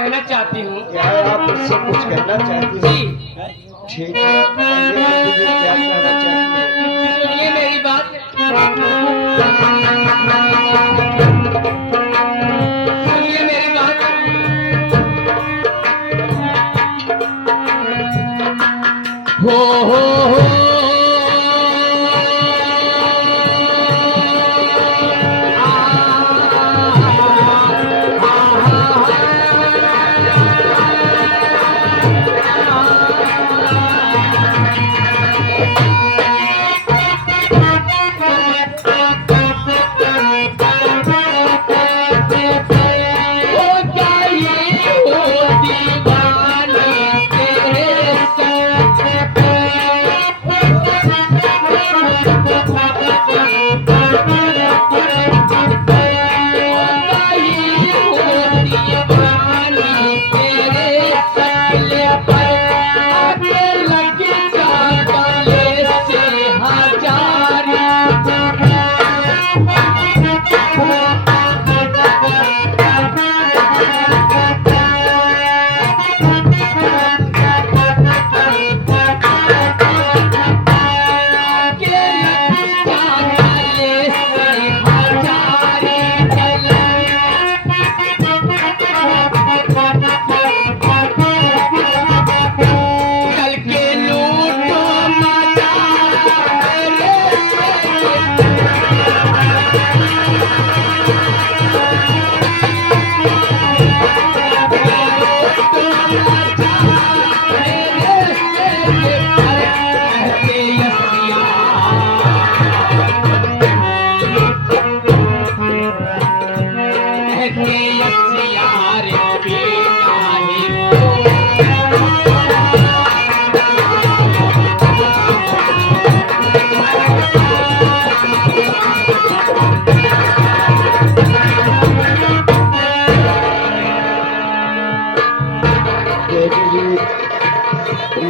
कहना चाहती हूँ। क्या है, आप मुझसे कुछ कहना चाहती जी हैं? ठीक है, कहिए मुझे क्या कहना चाहती हैं? सुनिए मेरी बात। सुनिए मेरी बात। हो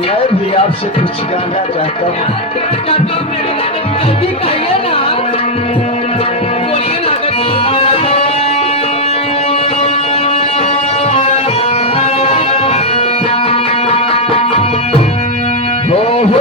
मैं भी आपसे कुछ कहना चाहता हूँ। जल्दी कहिए ना, बोलिए ना। हो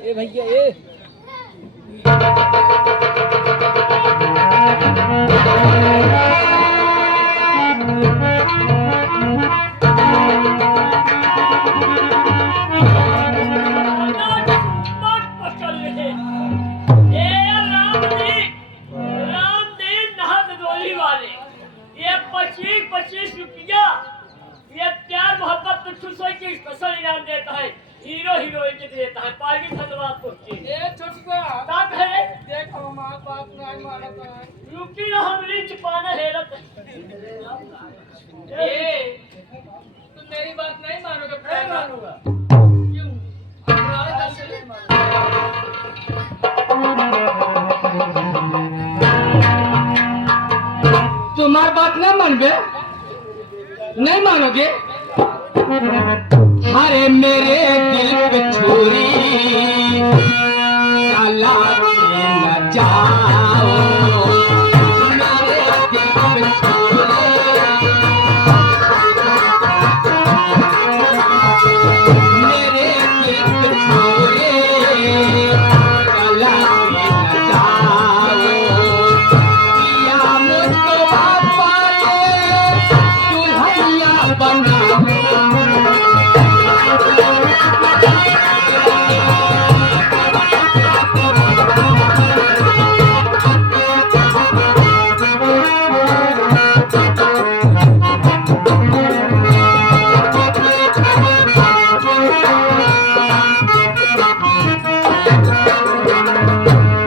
ए भैया ए कहा पागी धन्यवाद को ए छोटका बात है देख हमार बात नहीं मानत है रुकी ना हम रीच पाना हेरत ए तुम मेरी बात नहीं मानोगे नहीं मानूंगा क्यों हमारे दल से नहीं मानोगे तुम्हारी बात नहीं मानबे नहीं मानोगे अरे मेरे दिल पे छुरी चला के न जाओ मेरे दिल पे छुरी मेरे दिल पे छुरी चला के न जाओ पिया मुझको बापा दुल्हनिया बना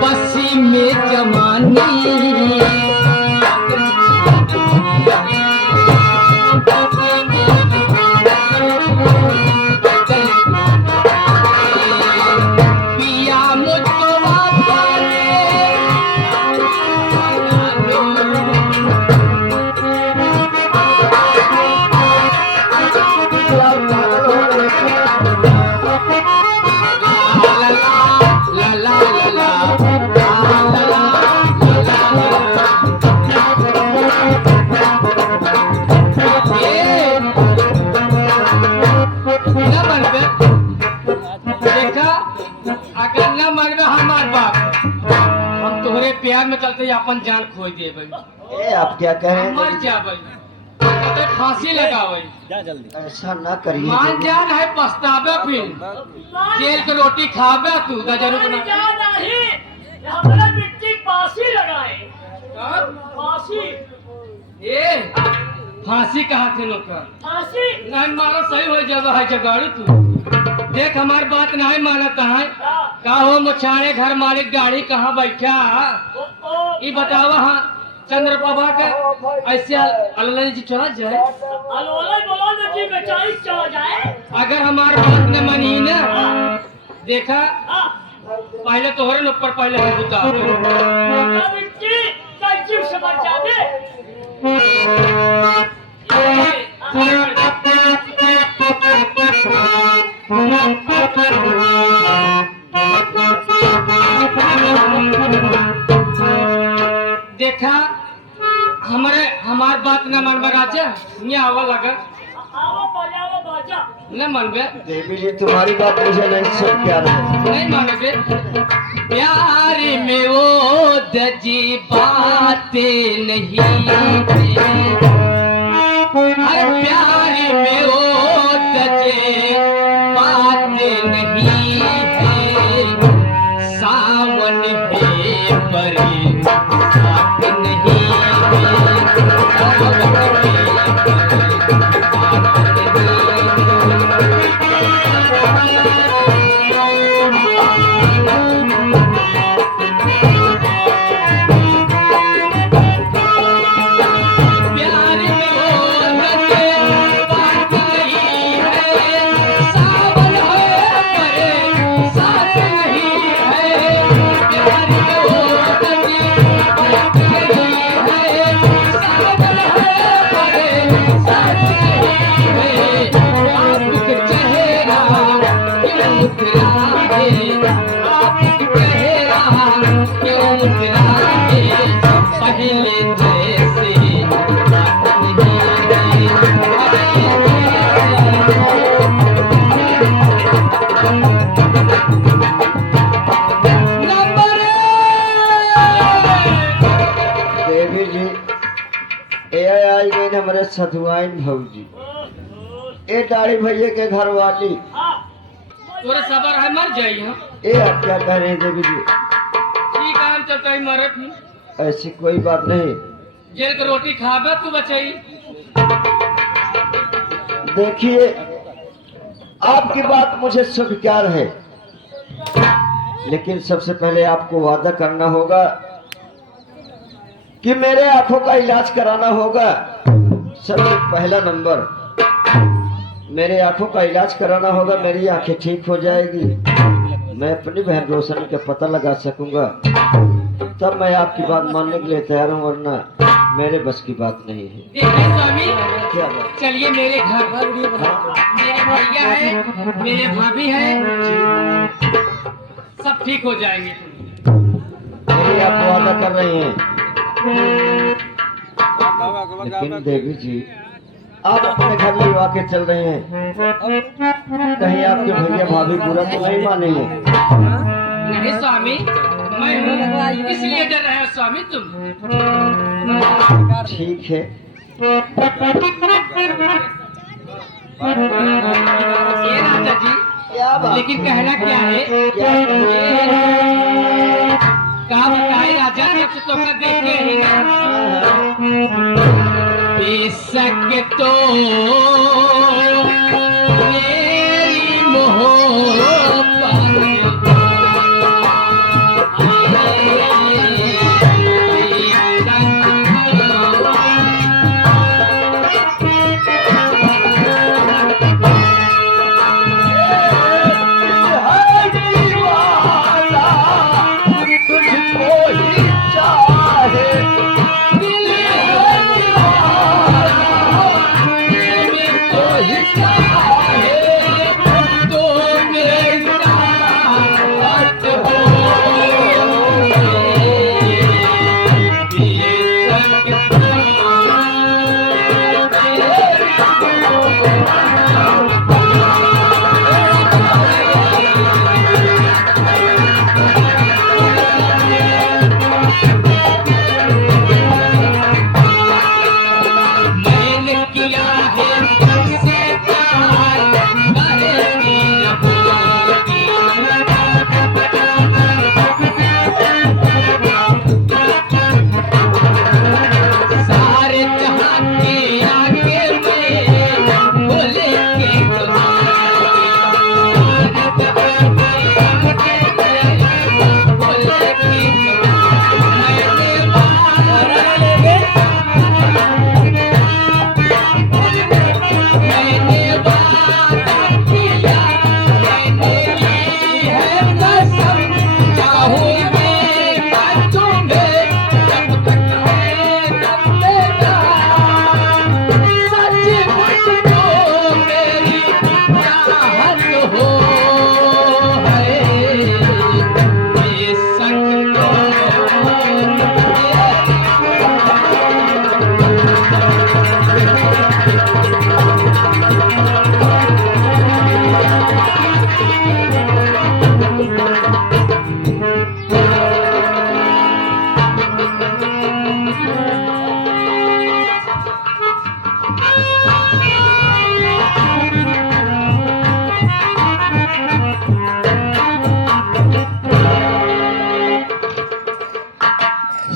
बसी में जवानी पिया मुझको देखा अगर न मनबे हमार बाप हम तोहरे प्यार में चलते अपन जान खो देबै ए आप क्या कह रहे मर हैं जाबै तो फांसी लगाबै ऐसा ना करिए मान देवी। जान है पछतावे फिर जेल के रोटी खावे तू जरूर ना नहीं हमारा मिट्टी पासी लगाए हाँ? पासी ए फांसी कहा थे नौकर फांसी नहीं मारो सही हो जगह है जगाड़ू तू देख हमारी बात नहीं मानता है का हो मुछाने घर मालिक गाड़ी कहाँ बैठा ये बतावा हाँ चंद्र बाबा के ऐसे अल्लाह जी चला जाए अलोला बोला ना कि बेचारी चला जाए अगर हमारी बात न मानी ना देखा हाँ पहले तोहरे ऊपर पहले हम बुता मिट्टी कच्ची से मर जाए देखा हमार बात न मनबे राजा यहाँ आवा लगा आओ पजाओ बाजा न मनबे देवी जी तुम्हारी बात मुझे नहीं सब प्यार है नहीं मानोगे प्यार में वो दजी बातें नहीं है अरे प्यार में वो दजे बातें नहीं है सावन है पर साथ नहीं है सावन है पर साथ प्यार में वो दजे बात नहीं है सावन है पर साथ नहीं है प्यार में वो दजे बात नहीं है सावन है पर साथ नहीं है आपका चेहरा क्यों मुस्कुराए आपका चेहरा क्यों मुस्कुराए पहले जैसे बात नहीं नंबर देवी जी ए आई में हमारे सधुआइन भौजी ए दाढ़ी भैया के घर वाली तोरे सबर है मर जाई हम ए आप क्या कह रहे हैं देवी जी ठीक है हम चलते ही मरे थी ऐसी कोई बात नहीं जेल के रोटी खाबे तू बचाई देखिए आपकी बात मुझे स्वीकार है लेकिन सबसे पहले आपको वादा करना होगा कि मेरे आंखों का इलाज कराना होगा। सबसे पहला नंबर, मेरे आंखों का इलाज कराना होगा। मेरी आंखें ठीक हो जाएगी, मैं अपनी बहन रोशनी का पता लगा सकूंगा, तब मैं आपकी बात मानने के लिए तैयार हूँ, वरना मेरे बस की बात नहीं है। देखिए स्वामी, क्या बात? चलिए मेरे घर पर। मेरे भैया है, मेरे भाभी है, सब ठीक हो जाएंगे। यही आप वादा कर रहे हैं। लेकिन देवी जी, आप अपने घर लिवा के चल रहे हैं, कहीं आपके भैया भाभी बुरा तो नहीं मानेंगे? नहीं स्वामी, मैं हूँ, इसलिए डर रहे हो स्वामी तुम। ठीक है, ये राजा जी, क्या बात? लेकिन कहना क्या है? क्या? कहा बताए राजा, जब से तो मैं देखे ही बेशक तो मेरी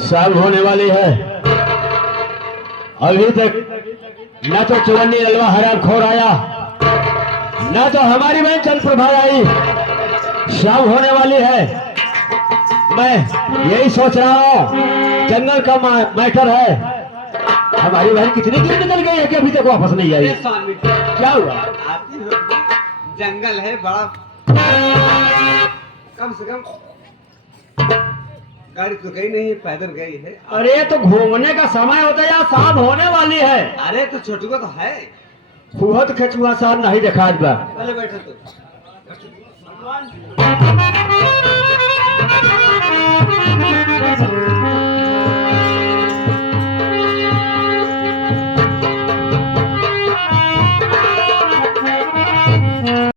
शाम होने वाली है, अभी तक न तो चुवन्नी ललवा हराम खोर आया, न तो हमारी बहन चंद प्रभा आई। शाम होने वाली है, मैं यही सोच रहा हूँ, जंगल का मैटर है। हमारी बहन कितनी दूर निकल गई है कि अभी तक वापस नहीं आई? क्या हुआ? जंगल है बड़ा, कम से कम गाड़ी तो गई नहीं, पैदल गई है। अरे तो घूमने का समय होता है या शाम होने वाली है? अरे तो छोटू को तो है, फुहत खेचुआ साहब नहीं देखा आज बा। पहले बैठे तो